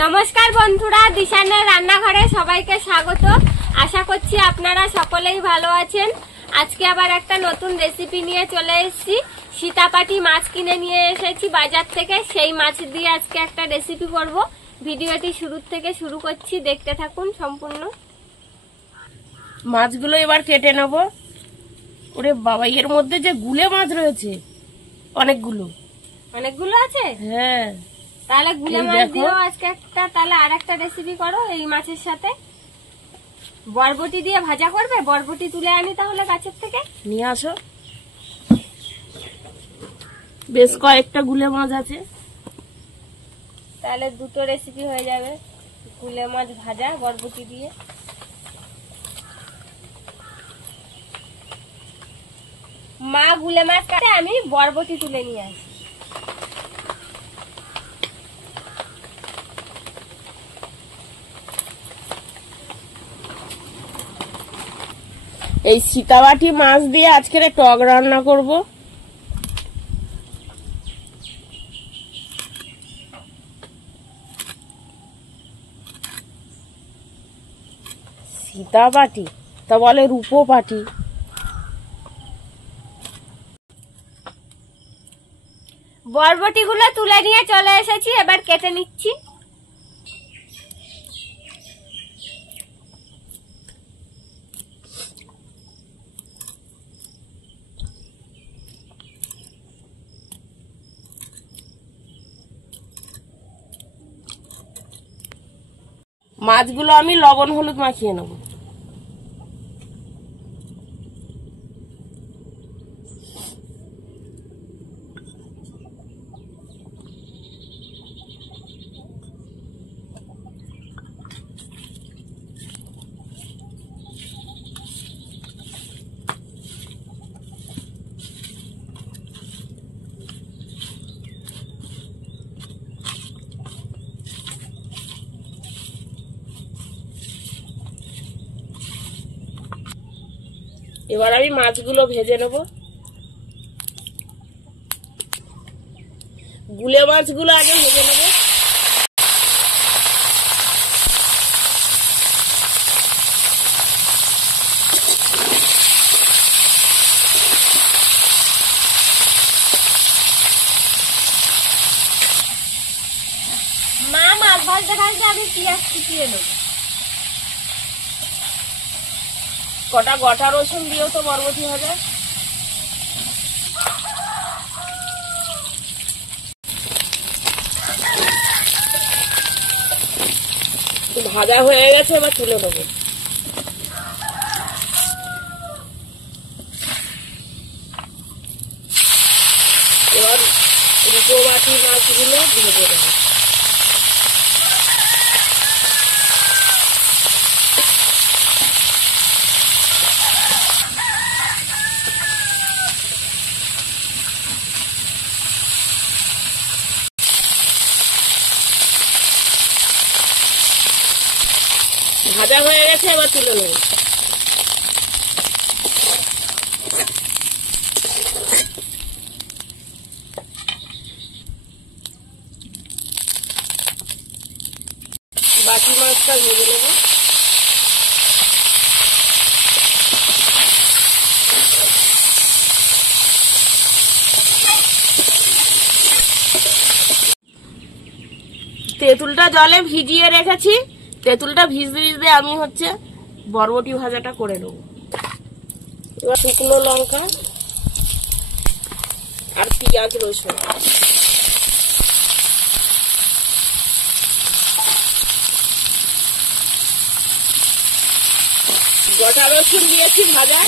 নমস্কার বন্ধুরা, দিশানের রান্নাঘরে সবাইকে স্বাগত। আশা করছি আপনারা সকলেই ভালো আছেন। আজকে আবার একটা নতুন রেসিপি নিয়ে চলে এসেছি। সীতাপাটি মাছ কিনে নিয়ে এসেছি বাজার থেকে, সেই মাছ দিয়ে আজকে একটা রেসিপি করব। ভিডিওটি শুরু থেকে শুরু করছি, দেখতে থাকুন সম্পূর্ণ। মাছগুলো এবার কেটে নেব। ওরে বাবা, এর মধ্যে যে গুলে মাছ রয়েছে অনেকগুলো আছে। হ্যাঁ, তাহলে গুলে মাছ দিয়েও আজকে একটা, তাহলে আর একটা রেসিপি করো এই মাছের সাথে। বরবটি দিয়ে ভাজা করবে? বরবটি তুলে আনি তাহলে গাছের থেকে, নিয়ে আসো। বেশ কয়েকটা গুলে মাছ আছে, তাহলে দুটো রেসিপি হয়ে যাবে। গুলে মাছ ভাজা বরবটি দিয়ে। মা গুলে মাছ কাটে, আমি বরবটি তুলে নিয়ে আসি। এই সীতাবাটি মাছ দিয়ে আজকের টক রান্না করব। সীতাবাটি তা বলে রূপোপাটি। বরবটি গুলো তুলে নিয়ে চলে এসেছি, এবার কেটে নিচ্ছি। মাছগুলো আমি লবণ হলুদ মাখিয়ে নেব। এবার আমি মাছগুলো ভেজে নেব। গুলে মাছগুলো আগে ভেজে নেব। মা মাছ ভাজতে ভাজতে আমি পেঁয়াজ কুচিয়ে নেব। কটা গোটা রসুন দিয়েও তো বরবটি ভাজা। ভাজা হয়ে গেছে, এবার তুলে নেব। এবার রূপোবাটি মাছগুলো ভেজে নেব। ভাজা হয়ে গেছে, এবার তুলে নেব। বাকি মাছটা ভেজে নেব। তেঁতুলটা জলে ভিজিয়ে রেখেছি। তেঁতুলটা ভিজতে ভিজতে আমি বরবটি ভাজাটা করে নেব। এবার শুকনো লঙ্কা আর পেঁয়াজ রসুন, গোটা রসুন দিয়েছি ভাজা,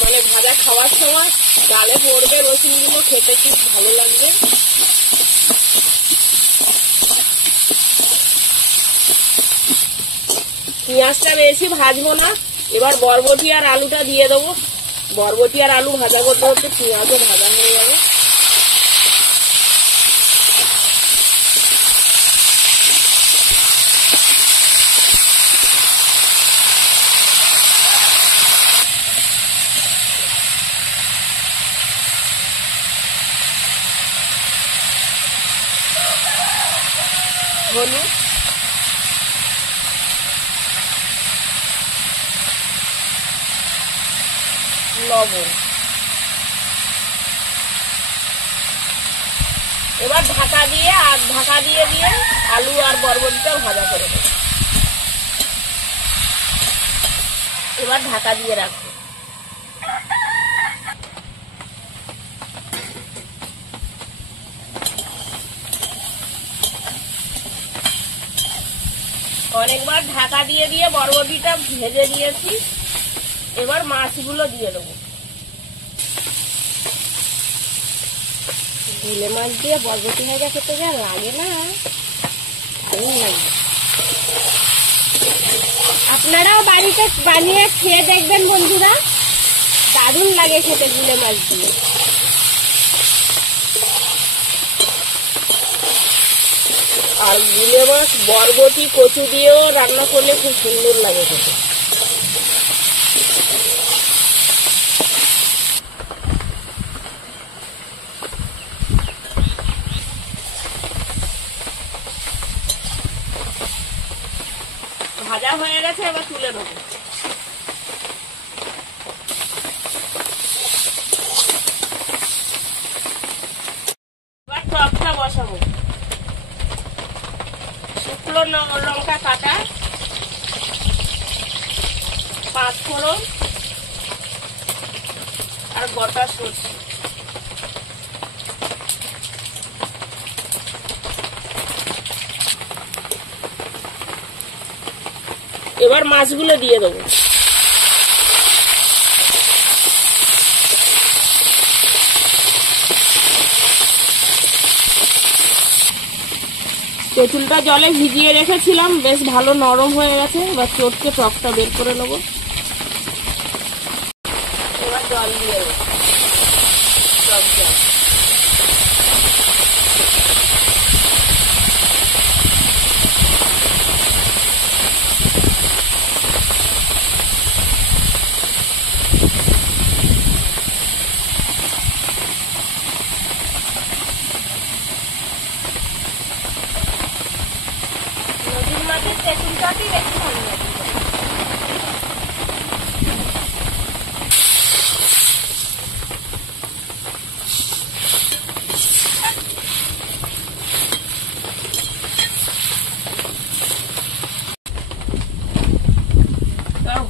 মানে ভাজা খাওয়ার সময় ডালে পড়বে রসুনগুলো, খেতে খুব ভালো লাগবে। পেঁয়াজটা বেশি ভাজবো না। এবার বরবটি আর আলুটা দিয়ে দেবো। বরবটি আর আলু ভাজা করতে করতে পেঁয়াজও ভাজা হয়ে যাবে। হলুদ, লবণ। এবার ঢাকা দিয়ে আলু আর বরবটিটা ভাজা করে দেবো। এবার ঢাকা দিয়ে রাখবো। অনেকবার ঢাকা দিয়ে বরবটিটা ভেজে দিয়েছি। এবার মাছগুলো দিয়ে দেবো। গুলে মাছ দিয়ে বরবটি ভাজা খেতে যা লাগে না, ভালো লাগে। আপনারাও বাড়িতে বানিয়ে খেয়ে দেখবেন বন্ধুরা, দারুণ লাগে খেতে গুলে মাছ দিয়ে। আর গুলে মাছ বরবটি কচু দিয়েও রান্না করলে খুব সুন্দর লাগে খেতে। ভাজা হয়ে গেছে, এবার তুলে নেবো। এবার টকটা বসাবো। শুকনো লঙ্কা কাটা, 5 ফোড়ন আর গোটা সরষে। এবার মাছগুলো দিয়ে দেবো। তেঁতুলটা জলে ভিজিয়ে রেখেছিলাম, বেশ ভালো নরম হয়ে গেছে। এবার চটকে টকটা বের করে নেবো। এবার জল দিয়ে দেবো, টক জল। নদীর মাছের তেঁতুলটাই বেশি ভালো লাগে।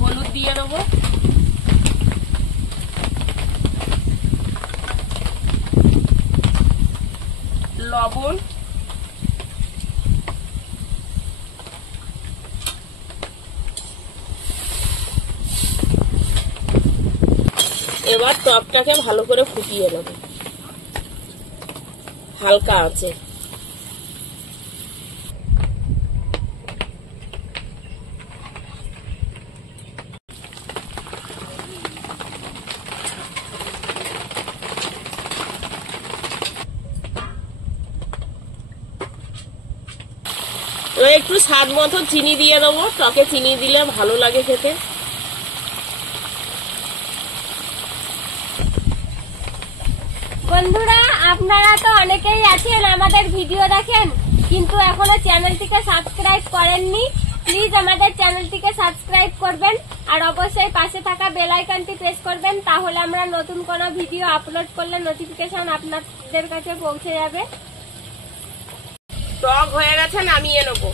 হলুদ দিয়ে দেবো, লবণ, এবার টকটাকে ভালো করে ফুটিয়ে নেব হালকা আছে। এবার একটু স্বাদ মতো চিনি দিয়ে দেবো। টকে চিনি দিলে ভালো লাগে খেতে। বন্ধুরা, আপনারা তো অনেকেই আছেন আমাদের ভিডিও দেখেন, কিন্তু এখনো চ্যানেলটিকে সাবস্ক্রাইব করেননি। প্লিজ আমাদের চ্যানেলটিকে সাবস্ক্রাইব করবেন আর অবশ্যই পাশে থাকা বেল আইকনটি প্রেস করবেন, তাহলে আমরা নতুন কোনো ভিডিও আপলোড করলে নোটিফিকেশন আপনাদের কাছে পৌঁছে যাবে। টক হয়ে গেছে, নামিয়ে নেবো।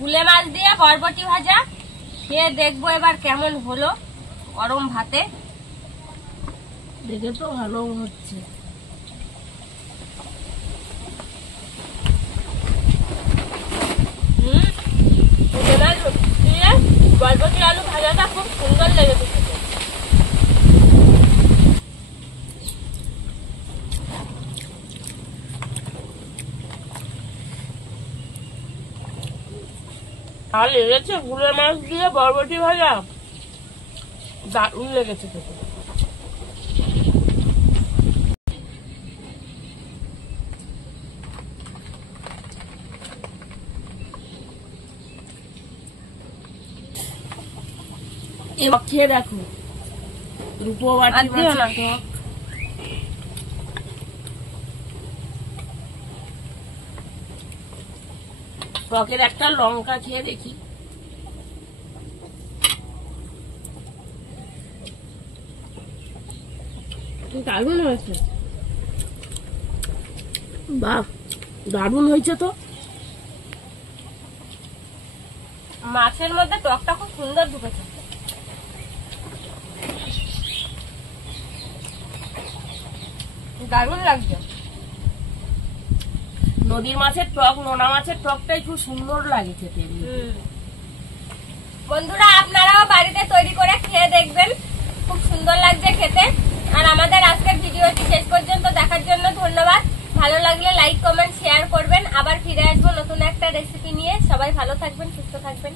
গুলে মাছ দিয়ে বরবটি ভাজা খেয়ে দেখবো এবার কেমন হলো গরম ভাতে। দেখে তো ভালো হচ্ছে। গুলে মাছ দিয়ে বরবটি আলু ভাজাটা খুব সুন্দর লেগেছে খেতে। আর লেগেছে গুলে মাছ দিয়ে বরবটি ভাজা, দারুণ লেগেছে খেতে। এবার খেয়ে দেখো, রূপো বাটি আর দিও না। টক। টকের একটা লঙ্কা খেয়ে দেখি। দারুণ হয়েছে। বাহ, দারুণ হয়েছে তো। মাছের মধ্যে টকটা খুব সুন্দর ঢুকেছে। দারুণ লাগছে। নদীর মাছের টক, নোনা মাছের টকটাই খুব সুন্দর লাগে খেতে। বন্ধুরা আপনারাও বাড়িতে তৈরি করে খেয়ে দেখবেন, খুব সুন্দর লাগছে খেতে। আর আমাদের আজকের ভিডিওটি শেষ পর্যন্ত দেখার জন্য ধন্যবাদ। ভালো লাগলে লাইক কমেন্ট শেয়ার করবেন। আবার ফিরে আসবো নতুন একটা রেসিপি নিয়ে। সবাই ভালো থাকবেন, সুস্থ থাকবেন।